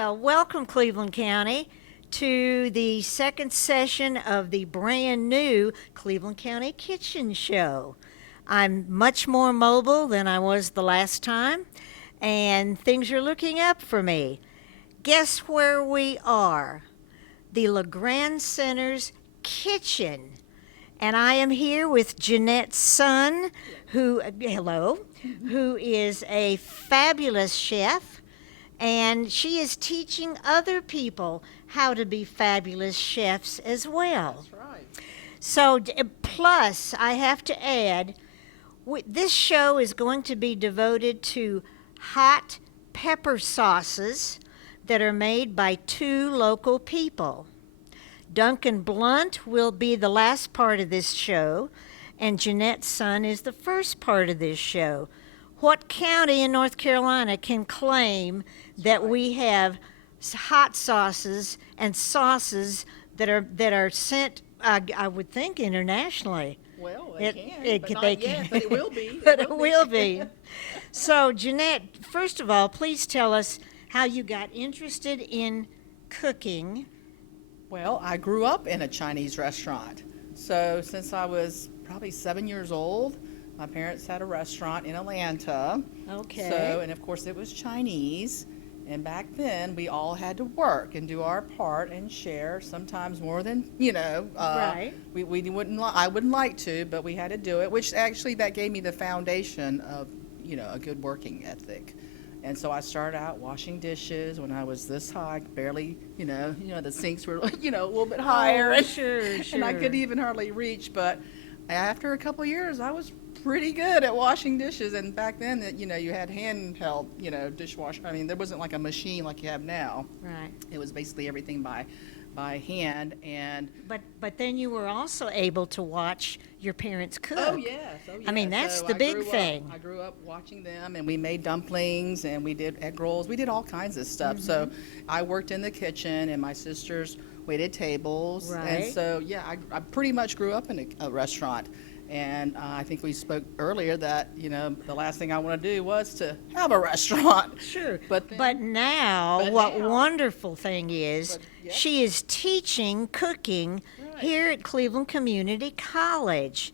Well, welcome, Cleveland County, to the second session of the brand new Cleveland County Kitchen Show. I'm much more mobile than I was the last time, and things are looking up for me. Guess where we are? The LeGrand Center's kitchen. And I am here with Jeanette Sun, who is a fabulous chef, and she is teaching other people how to be fabulous chefs as well. That's right. So, plus, I have to add, this show is going to be devoted to hot pepper sauces that are made by two local people. Duncan Blunt will be the last part of this show, and Jeanette Sun is the first part of this show. What county in North Carolina can claim that we have hot sauces and sauces that are sent, I would think, internationally? Well, It- they can, it but could- not they yet, can- but it will be. But it will be. So, Jeanette, first of all, please tell us how you got interested in cooking. Well, I grew up in a Chinese restaurant. So since I was probably 7 years old, my parents had a restaurant in Atlanta. Okay. So, and of course it was Chinese. And back then we all had to work and do our part and share, sometimes more than, Right. we I wouldn't like to, but we had to do it, which actually that gave me the foundation of, a good working ethic. And so I started out washing dishes when I was this high, barely, the sinks were, a little bit higher. Oh, and, sure. and I couldn't even hardly reach. But after a couple of years, I was pretty good at washing dishes. And back then, you had handheld, dishwasher. I mean, there wasn't like a machine like you have now. Right. It was basically everything by hand. And But then you were also able to watch your parents cook. oh yes. I mean, that's So the I big grew up- thing. I grew up watching them, and we made dumplings, and we did egg rolls. We did all kinds of stuff. So I worked in the kitchen, and my sisters waited tables. Right. And so I pretty much grew up in a restaurant. And I think we spoke earlier that the last thing I want to do was to have a restaurant. Sure. But then- But now, But what now- wonderful thing is, But, yeah. she is teaching cooking Right. here at Cleveland Community College.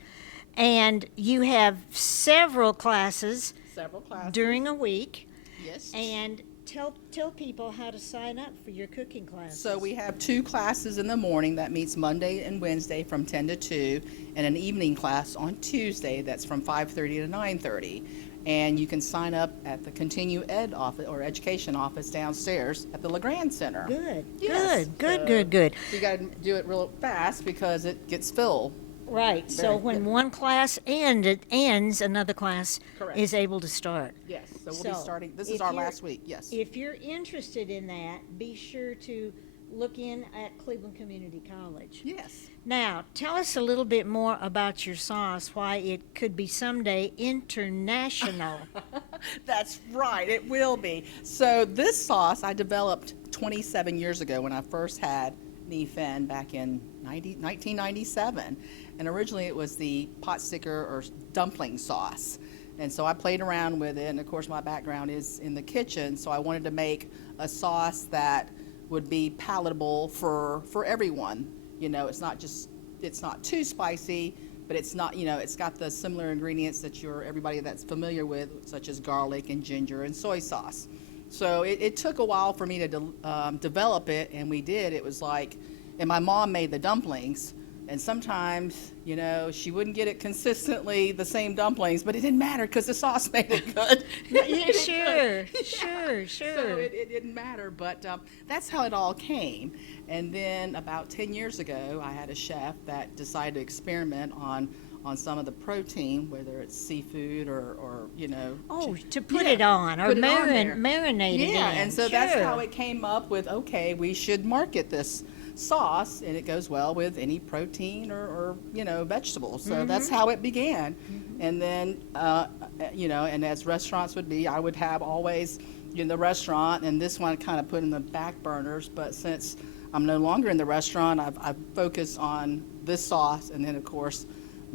And you have several classes Several classes. during a week. Yes. And tell people how to sign up for your cooking classes. So we have two classes in the morning that meets Monday and Wednesday from 10 to 2, and an evening class on Tuesday that's from 5:30 to 9:30. And you can sign up at the Continue Ed office or Education office downstairs at the LeGrand Center. Good, Yes. good. You got to do it real fast because it gets full. Right. So Very when good. one class ends, another class Correct. is able to start. Yes. So we'll So, be starting. This if is our you're- last week. Yes. If you're interested in that, be sure to look in at Cleveland Community College. Yes. Now, tell us a little bit more about your sauce, why it could be someday international. That's right, it will be. So this sauce I developed 27 years ago when I first had Mi Fen back in 1997. And originally it was the pot sticker or dumpling sauce. And so I played around with it, and of course my background is in the kitchen, so I wanted to make a sauce that would be palatable for everyone. It's not too spicy, but it's not, it's got the similar ingredients that everybody that's familiar with, such as garlic and ginger and soy sauce. So it took a while for me to develop it, and we did. It was like, and my mom made the dumplings, and sometimes, she wouldn't get it consistently, the same dumplings, but it didn't matter because the sauce made it good. Yeah, sure. So it didn't matter, but that's how it all came. And then about 10 years ago, I had a chef that decided to experiment on some of the protein, whether it's seafood or Oh, to put Yeah, it on or put it on there. marinate it in. yeah, and so that's Sure. how it came up with, okay, we should market this sauce, and it goes well with any protein or vegetables. So that's how it began. And then, and as restaurants would be, I would have always in the restaurant, and this one kind of put in the back burners, but since I'm no longer in the restaurant, I've focused on this sauce, and then, of course,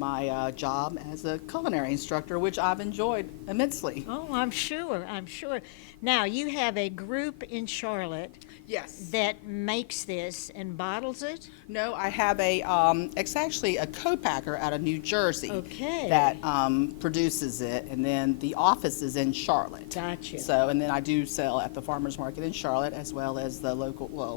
my job as a culinary instructor, which I've enjoyed immensely. Oh, I'm sure. I'm sure. Now, you have a group in Charlotte Yes. that makes this and bottles it? No, I have it's actually a co-packer out of New Jersey. Okay. That produces it, and then the office is in Charlotte. Gotcha. So, and then I do sell at the farmers market in Charlotte, as well as the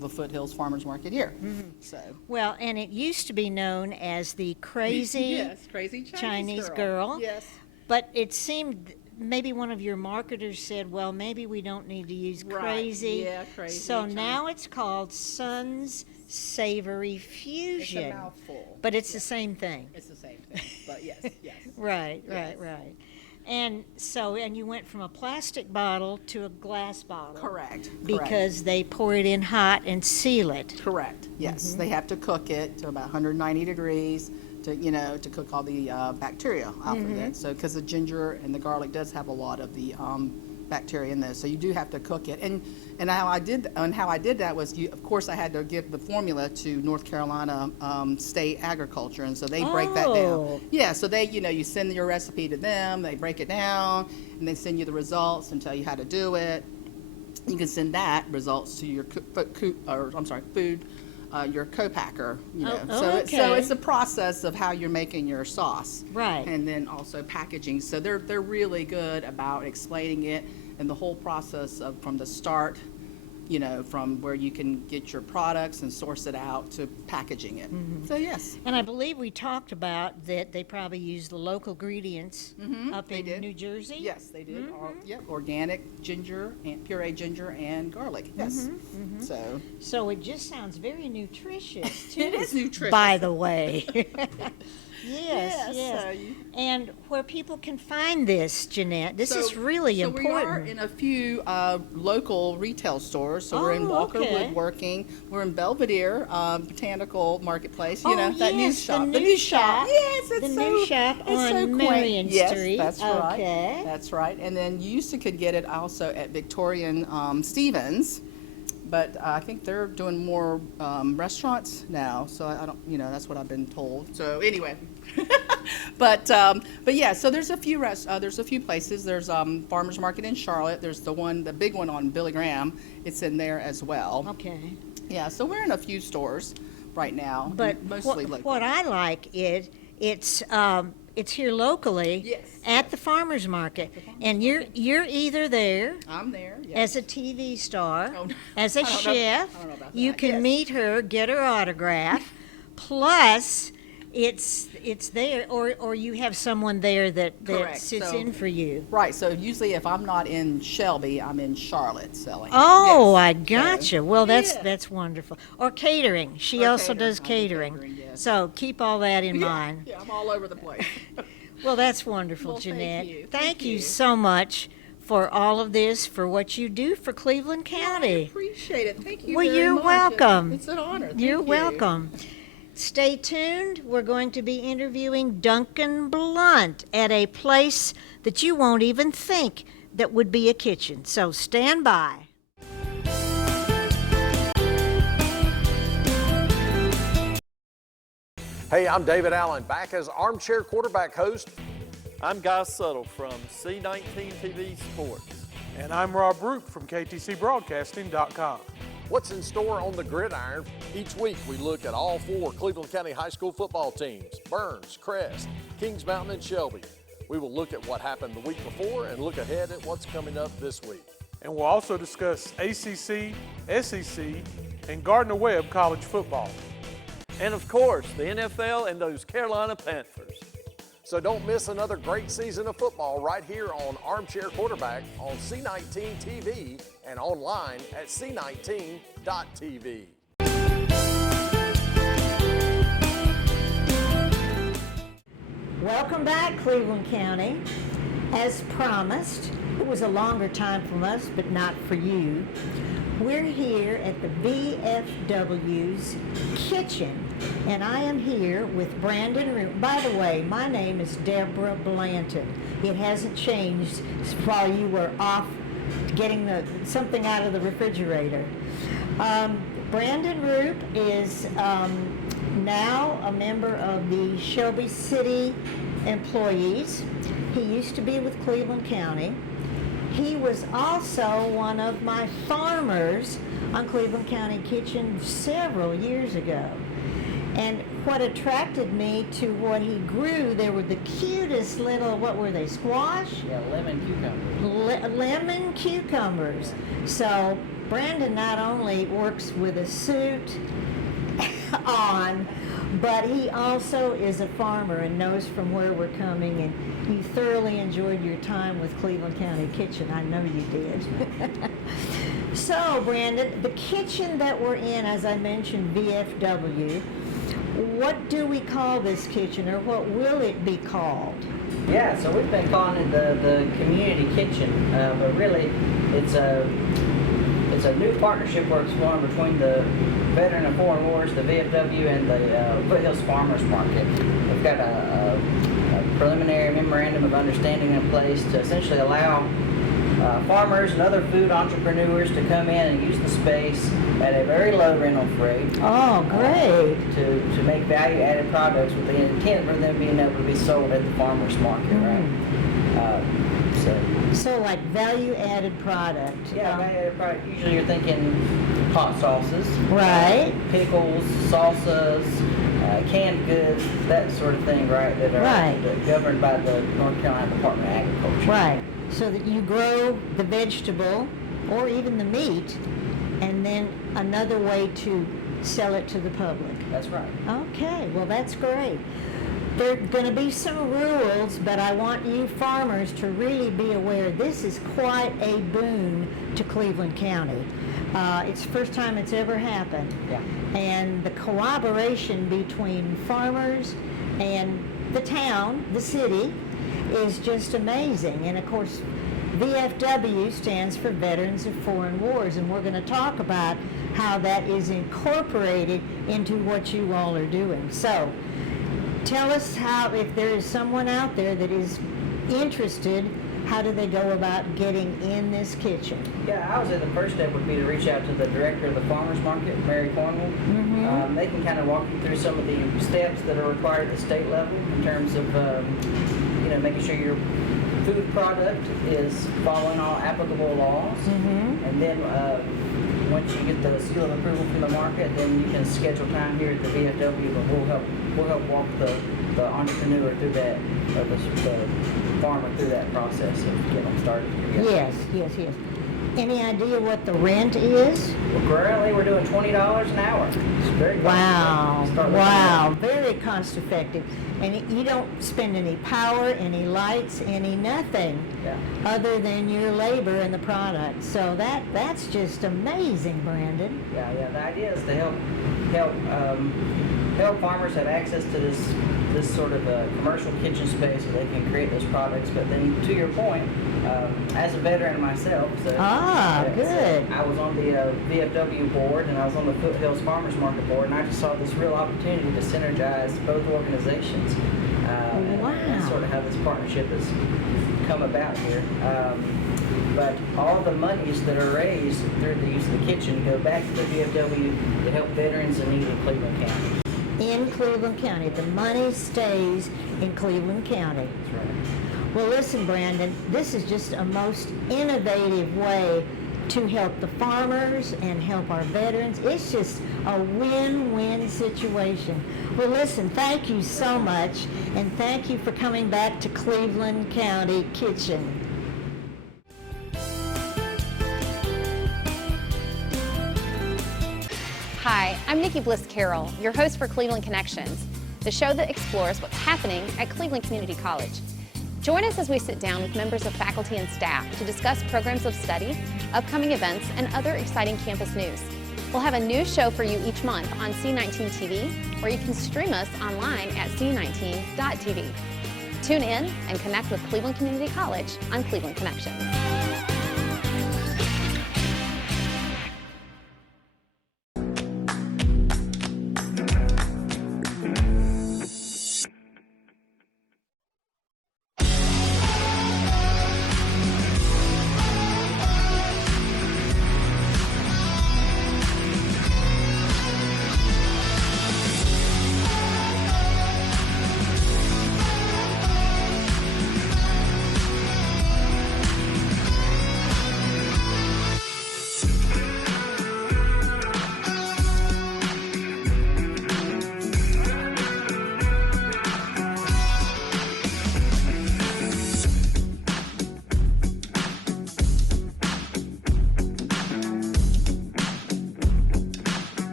the Foothills Farmers Market here. So. Well, and it used to be known as the Crazy Yes, crazy Chinese girl. Yes. But it seemed maybe one of your marketers said, well, maybe we don't need to use Right, crazy. yeah, Crazy So Chinese. now it's called Sun's Savory It's a Fusion. mouthful. But it's the same thing. It's the same thing, but yes, yes. Right, Yes. right. And so, and you went from a plastic bottle to a glass bottle. Correct. Because they pour it in hot and seal it. Correct. Yes, they have to cook it to about 190 degrees to cook all the bacteria off of it. So, because the ginger and the garlic does have a lot of the bacteria in there, so you do have to cook it. And how I did that was, of course, I had to give the formula to North Carolina State Agriculture, and so they break that Oh. down. Yeah, so they, you send your recipe to them, they break it down, and they send you the results and tell you how to do it. You can send that results to your food, your co-packer. So okay. it's a process of how you're making your sauce, Right. and then also packaging. So they're really good about explaining it and the whole process of from the start, from where you can get your products and source it out to packaging it. So yes. And I believe we talked about that they probably use the local ingredients up they in did. New Jersey. Yes, they did. Yep, organic ginger and pureed ginger and garlic. Yes. So it just sounds very nutritious, too. It is nutritious. By the way. Yes. so you- And where people can find this, Jeanette, this is really so we are important. in a few local retail stores. So we're in Oh, Walker okay. Woodworking. We're in Belvedere Botanical Marketplace. Oh, That new yes, shop. the new shop. Yes, it's The so, new shop it's on so quaint. Marion yes, Street. That's right. Okay. That's right. And then you could get it also at Victorian Stevens. But I think they're doing more restaurants now, so I don't, that's what I've been told. So anyway, but yeah, so there's a few places. There's Farmers Market in Charlotte. There's the big one on Billy Graham. It's in there as well. Okay. Yeah, so we're in a few stores right now, But mostly local. what I like is it's here locally Yes, at the farmers market, and you're either there I'm there. Yes. as a TV star, Oh, no. as a I don't know- chef. I don't know about You that. can Yes. meet her, get her autograph. Plus, it's there, or you have someone there that Correct. sits So- in for you. Right. So usually, if I'm not in Shelby, I'm in Charlotte selling. Oh, Yes. I gotcha. Well, yeah. that's wonderful. Or catering. She Or also catering. does I do catering. catering, yes. So keep all that in mind. Yeah, I'm all over the place. Well, that's wonderful, Well, thank Jeanette. you. Thank you you. so much for all of this, for what you do for Cleveland I County. appreciate it. Thank you. Well, very you're much. welcome. It's an honor. Thank You're you. welcome. Stay tuned. We're going to be interviewing Duncan Blunt at a place that you won't even think that would be a kitchen. So stand by. Hey, I'm David Allen, back as armchair quarterback host. I'm Guy Suttle from C19 TV Sports. And I'm Rob Roop from KTCBroadcasting.com. What's in store on the gridiron? Each week we look at all four Cleveland County High School football teams, Burns, Crest, Kings Mountain, and Shelby. We will look at what happened the week before and look ahead at what's coming up this week. And we'll also discuss ACC, SEC, and Gardner-Webb college football. And of course, the NFL and those Carolina Panthers. So don't miss another great season of football right here on Armchair Quarterback on C19 TV and online at c19.tv. Welcome back, Cleveland County. As promised, it was a longer time from us, but not for you. We're here at the VFW's kitchen, and I am here with Brandon Root. By the way, my name is Deborah Blanton. It hasn't changed while you were off getting something out of the refrigerator. Brandon Root is now a member of the Shelby City Employees. He used to be with Cleveland County. He was also one of my farmers on Cleveland County Kitchen several years ago. And what attracted me to what he grew, there were the cutest little, what were they, squash? Yeah, lemon cucumbers. Lemon cucumbers. So Brandon not only works with a suit on, but he also is a farmer and knows from where we're coming, and you thoroughly enjoyed your time with Cleveland County Kitchen. I know you did. So, Brandon, the kitchen that we're in, as I mentioned, VFW, what do we call this kitchen, or what will it be called? Yeah, so we've been calling it the community kitchen, but really it's a new partnership we're exploring between the Veteran of Foreign Wars, the VFW, and the Foothills Farmers Market. We've got a preliminary memorandum of understanding in place to essentially allow farmers and other food entrepreneurs to come in and use the space at a very low rental rate. Oh, great. To make value-added products with the intent for them being able to be sold at the farmer's market, right? So like value-added product. Yeah, value-added product. Usually you're thinking hot sauces. Right. Pickles, salsas, canned goods, that sort of thing, right? That are Right. governed by the North Carolina Department of Agriculture. Right. So that you grow the vegetable or even the meat, and then another way to sell it to the public. That's right. Okay, well that's great. There are going to be some rules, but I want you farmers to really be aware this is quite a boon to Cleveland County. It's the first time it's ever happened. Yeah. And the cooperation between farmers and the town, the city, is just amazing. And of course, VFW stands for Veterans of Foreign Wars, and we're going to talk about how that is incorporated into what you all are doing. So, tell us how, if there is someone out there that is interested, how do they go about getting in this kitchen? Yeah, I would say the first step would be to reach out to the director of the farmers market, Mary Cornwell. They can kind of walk you through some of the steps that are required at the state level in terms of making sure your food product is following all applicable laws. And then once you get the seal of approval from the market, then you can schedule time here at the VFW, but we'll help walk the entrepreneur through that, or the farmer through that process of getting them started here. Yes. Any idea what the rent is? Well, currently we're doing $20 an hour. It's very cost effective. Wow, very cost effective. And you don't spend any power, any lights, any nothing other than your labor and the product. So that's just amazing, Brandon. Yeah. The idea is to help farmers have access to this sort of a commercial kitchen space where they can create those products. But then, to your point, as a veteran myself, Good. I was on the VFW board and I was on the Foothills Farmers Market board, and I just saw this real opportunity to synergize both organizations. And sort of how this partnership has come about here. But all the monies that are raised through the use of the kitchen go back to the VFW to help veterans in need in Cleveland County. In Cleveland County. The money stays in Cleveland County. That's right. Well, listen, Brandon, this is just a most innovative way to help the farmers and help our veterans. It's just a win-win situation. Well, listen, thank you so much, and thank you for coming back to Cleveland County Kitchen. Hi, I'm Nikki Bliss Carroll, your host for Cleveland Connections, the show that explores what's happening at Cleveland Community College. Join us as we sit down with members of faculty and staff to discuss programs of study, upcoming events, and other exciting campus news. We'll have a new show for you each month on C19 TV, or you can stream us online at c19.tv. Tune in and connect with Cleveland Community College on Cleveland Connections.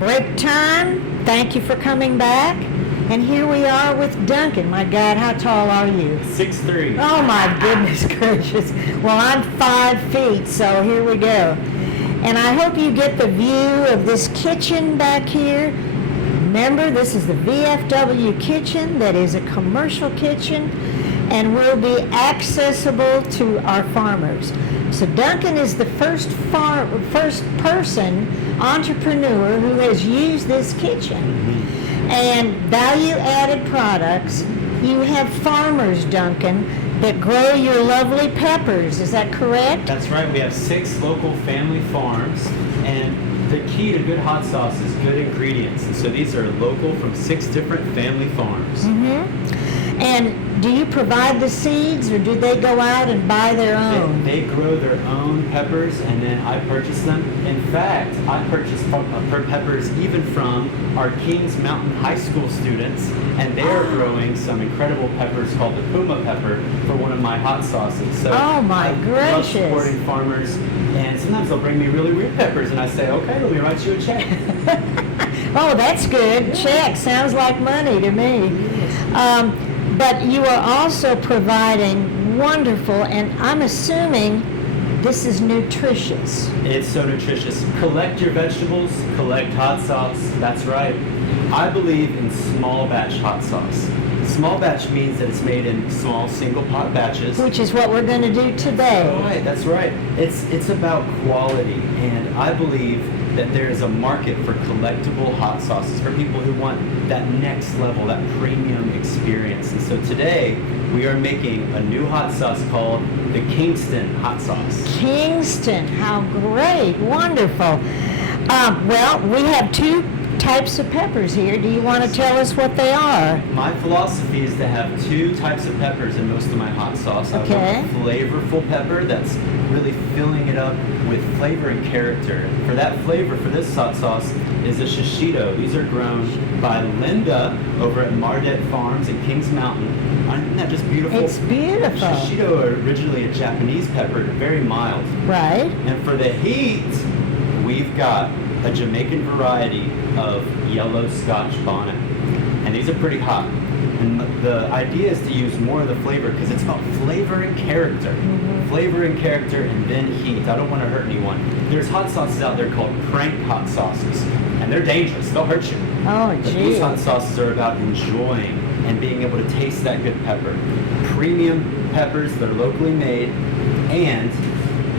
break time. Thank you for coming back. And here we are with Duncan. My God, how tall are you? 6'3". Oh my goodness gracious. Well, I'm 5 feet, so here we go. And I hope you get the view of this kitchen back here. Remember, this is the VFW kitchen that is a commercial kitchen and will be accessible to our farmers. So Duncan is the first person, entrepreneur, who has used this kitchen. And value-added products, you have farmers, Duncan, that grow your lovely peppers. Is that correct? That's right. We have 6 local family farms, and the key to good hot sauce is good ingredients. And so these are local from 6 different family farms. And do you provide the seeds, or do they go out and buy their own? They grow their own peppers, and then I purchase them. In fact, I purchase peppers even from our Kings Mountain High School students, and they're growing some incredible peppers called the Puma pepper for one of my hot sauces. So Oh, my I love gracious. supporting farmers, and sometimes they'll bring me really weird peppers, and I say, okay, let me write you a check. Oh, that's good. Check. Sounds like money to me. But you are also providing wonderful, and I'm assuming this is nutritious. It's so nutritious. Collect your vegetables, collect hot sauce. That's right. I believe in small batch hot sauce. Small batch means that it's made in small single pot batches. Which is what we're going to do today. Right, that's right. It's about quality, and I believe that there is a market for collectible hot sauces for people who want that next level, that premium experience. And so today we are making a new hot sauce called the Kingston hot sauce. Kingston, how great, wonderful. Well, we have 2 types of peppers here. Do you want to tell us what they are? My philosophy is to have 2 types of peppers in most of my hot sauce. Okay. I want a flavorful pepper that's really filling it up with flavor and character. For that flavor, for this hot sauce, is a shishito. These are grown by Linda over at Mardet Farms in Kings Mountain. Isn't that just beautiful? It's beautiful. Shishito are originally a Japanese pepper, they're very mild. Right. And for the heat, we've got a Jamaican variety of yellow Scotch bonnet. And these are pretty hot. And the idea is to use more of the flavor because it's about flavor and character. Flavor and character and then heat. I don't want to hurt anyone. There's hot sauces out there called crank hot sauces. And they're dangerous. They'll hurt you. Oh, But gee. these hot sauces are about enjoying and being able to taste that good pepper. Premium peppers that are locally made, and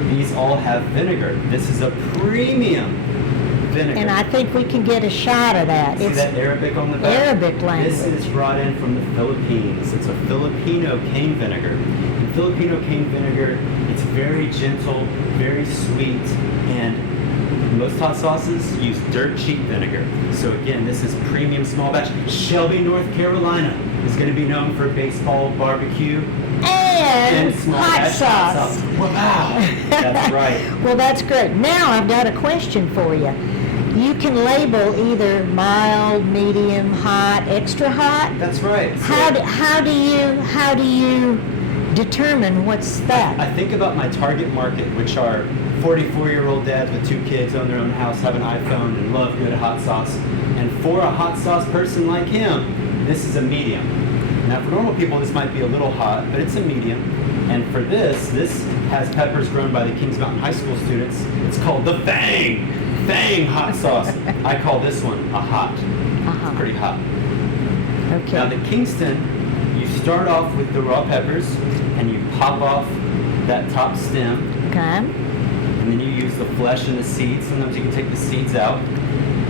these all have vinegar. This is a premium vinegar. And I think we can get a shot of that. See It's that Arabic on the back? Arabic language. This is brought in from the Philippines. It's a Filipino cane vinegar. And Filipino cane vinegar, it's very gentle, very sweet, and most hot sauces use dirt cheap vinegar. So again, this is premium small batch. Shelby, North Carolina is going to be known for baseball barbecue and small hot batch sauce. Wow, that's right. Well, that's good. Now I've got a question for you. You can label either mild, medium, hot, extra hot. That's right. So How do you determine what's that? I think about my target market, which are 44-year-old dads with 2 kids, own their own house, have an iPhone, and love good hot sauce. And for a hot sauce person like him, this is a medium. Now, for normal people, this might be a little hot, but it's a medium. And for this has peppers grown by the Kings Mountain High School students. It's called the Fang hot sauce. I call this one a hot. It's pretty hot. Okay. Now, the Kingston, you start off with the raw peppers, and you pop off that top stem, Okay. and then you use the flesh and the seeds. Sometimes you can take the seeds out.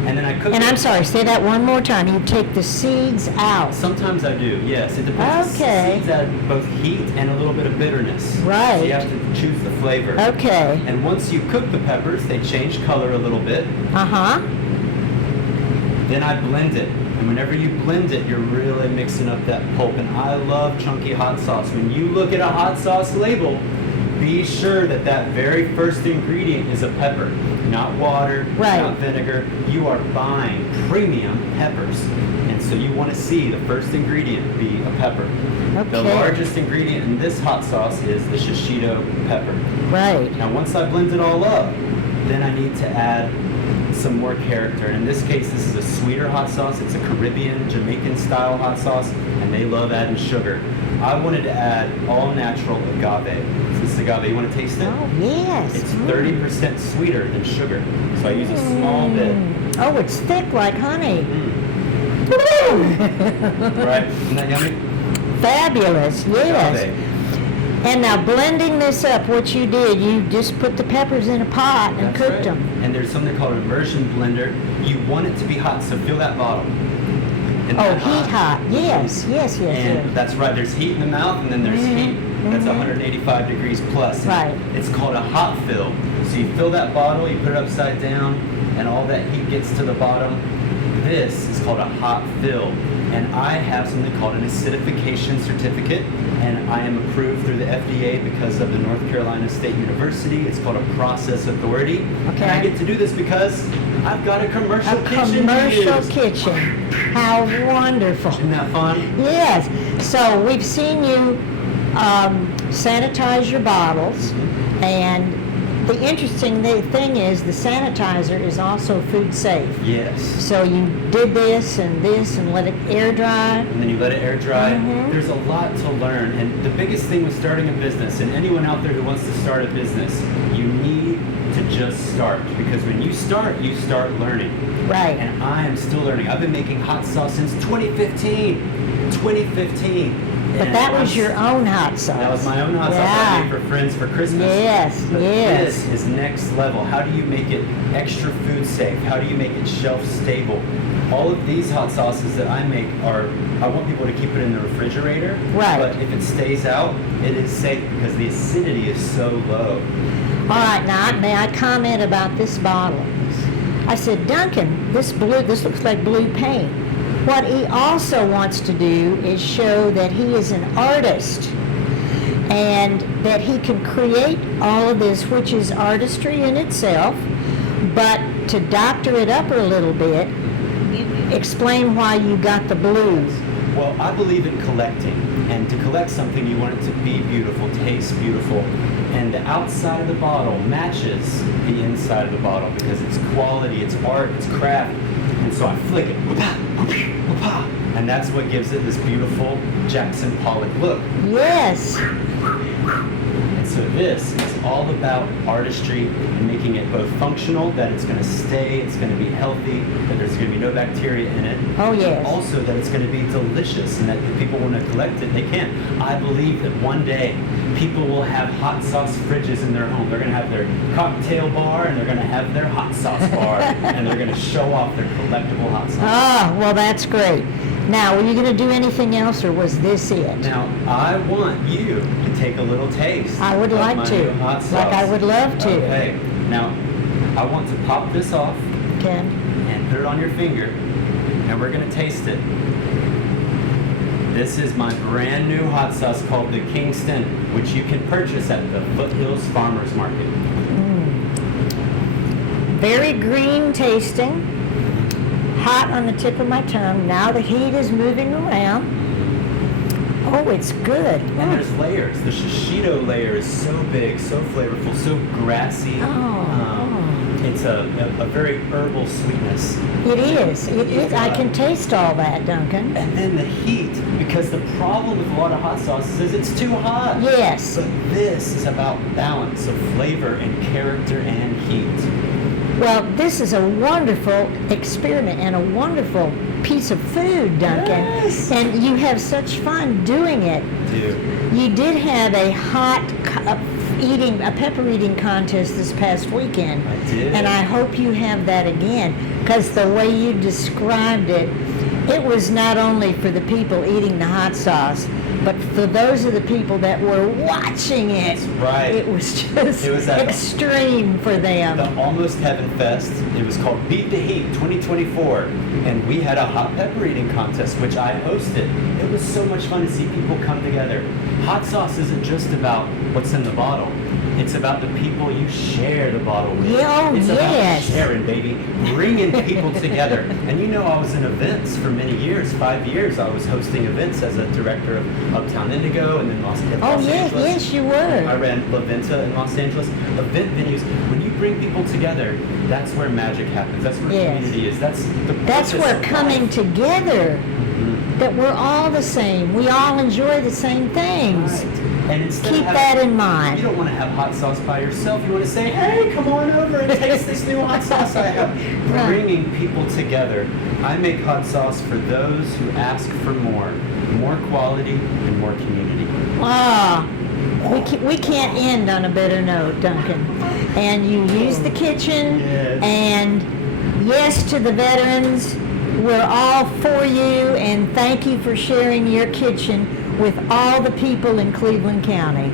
And then I cook And it. I'm sorry, say that one more time. You take the seeds out. Sometimes I do, yes. It depends. Okay. Seeds add both heat and a little bit of bitterness. Right. So you have to choose the flavor. Okay. And once you cook the peppers, they change color a little bit. Uh-huh. Then I blend it. And whenever you blend it, you're really mixing up that pulp. And I love chunky hot sauce. When you look at a hot sauce label, be sure that that very first ingredient is a pepper, not water, Right. not vinegar. You are buying premium peppers. And so you want to see the first ingredient be a pepper. The Okay. largest ingredient in this hot sauce is the shishito pepper. Right. Now once I blend it all up, then I need to add some more character. And in this case, this is a sweeter hot sauce. It's a Caribbean, Jamaican style hot sauce, and they love adding sugar. I wanted to add all natural agave. So this is agave. You want to taste it? Oh, yes. It's 30% sweeter than sugar. So I use a small bit. Oh, it's thick like honey. Right? Isn't that yummy? Fabulous, yes. Agave. And now blending this up, what you did, you just put the peppers in a pot and That's cooked right. them. And there's something called an immersion blender. You want it to be hot, so feel that bottle. Isn't Oh, that heat hot. Yes, yes, yes, And yes. that's right. There's heat in the mouth, and then there's heat. That's 185 degrees plus. And Right. It's called a hot fill. So you fill that bottle, you put it upside down, and all that heat gets to the bottom. This is called a hot fill. And I have something called an acidification certificate, and I am approved through the FDA because of the North Carolina State University. It's called a process authority. Okay. And I get to do this because I've got a commercial A kitchen to commercial use. kitchen. How wonderful. Isn't that fun? Yes. So we've seen you sanitize your bottles, and the interesting thing is the sanitizer is also food safe. Yes. So you did this and let it air dry. And then you let it air dry. Mm-hmm. There's a lot to learn, and the biggest thing with starting a business, and anyone out there who wants to start a business, you need to just start, because when you start learning. Right. And I am still learning. I've been making hot sauce since 2015. 2015. But And that was I'm- your own hot sauce. That was my own hot sauce I Yeah. made for friends for Christmas. Yes, But yes. This is next level. How do you make it extra food safe? How do you make it shelf stable? All of these hot sauces that I make I want people to keep it in the refrigerator. Right. But if it stays out, it is safe because the acidity is so low. All right, now may I comment about this bottle? I said, Duncan, this looks like blue paint. What he also wants to do is show that he is an artist and that he can create all of this, which is artistry in itself, but to doctor it up a little bit, explain why you got the blues. Well, I believe in collecting, and to collect something, you want it to be beautiful, taste beautiful, and the outside of the bottle matches the inside of the bottle because it's quality, it's art, it's craft. And so I flick it, whoop-ah, whoop-ah, whoop-ah, and that's what gives it this beautiful Jackson Pollock look. Yes. And so this is all about artistry and making it both functional, that it's going to stay, it's going to be healthy, that there's going to be no bacteria in it. Oh, yes. Also that it's going to be delicious, and that if people want to collect it, they can. I believe that one day people will have hot sauce fridges in their home. They're going to have their cocktail bar, and they're going to have their hot sauce bar, and they're going to show off their collectible hot sauce. Ah, well, that's great. Now, were you going to do anything else, or was this it? Now, I want you to take a little taste. I would of like my to. new hot sauce. Like I would love to. Okay. Now, I want to pop this off Ken? and put it on your finger, and we're going to taste it. This is my brand new hot sauce called the Kingston, which you can purchase at the Foothills Farmers Market. Very green tasting, hot on the tip of my tongue. Now the heat is moving around. Oh, it's good. And there's layers. The shishito layer is so big, so flavorful, so grassy. It's a very herbal sweetness. It is. It is. I can taste all that, Duncan. And then the heat, because the problem with a lot of hot sauces is it's too hot. Yes. But this is about balance of flavor and character and heat. Well, this is a wonderful experiment and a wonderful piece of food, Duncan. Yes. And you have such fun doing it. Dude. You did have a pepper eating contest this past weekend. I did. And I hope you have that again, because the way you described it, it was not only for the people eating the hot sauce, but for those of the people that were watching it. That's right. It was just It was at the- extreme for them. The Almost Heaven Fest. It was called Beat the Heat 2024, and we had a hot pepper eating contest, which I hosted. It was so much fun to see people come together. Hot sauce isn't just about what's in the bottle. It's about the people you share the bottle with. Yeah, oh, it's yes. about sharing, baby, bringing people together. And you know, I was in events for many years, 5 years. I was hosting events as a director of Uptown Indigo and then Los Oh, yes, Angeles. yes, you I were. ran La Venta in Los Angeles. Event venues. When you bring people together, that's where magic happens. That's where Yes. community is. That's the That's purpose where of coming life. together, that we're all the same. We all enjoy the same things. Right. And instead Keep of that in You mind. don't want to have hot sauce by yourself. You want to say, hey, come on over and taste this new hot sauce I have. Right. Bringing people together. I make hot sauce for those who ask for more quality and more community. Ah, we can't end on a better note, Duncan. And you use the kitchen, Yes. and yes to the veterans. We're all for you, and thank you for sharing your kitchen with all the people in Cleveland County.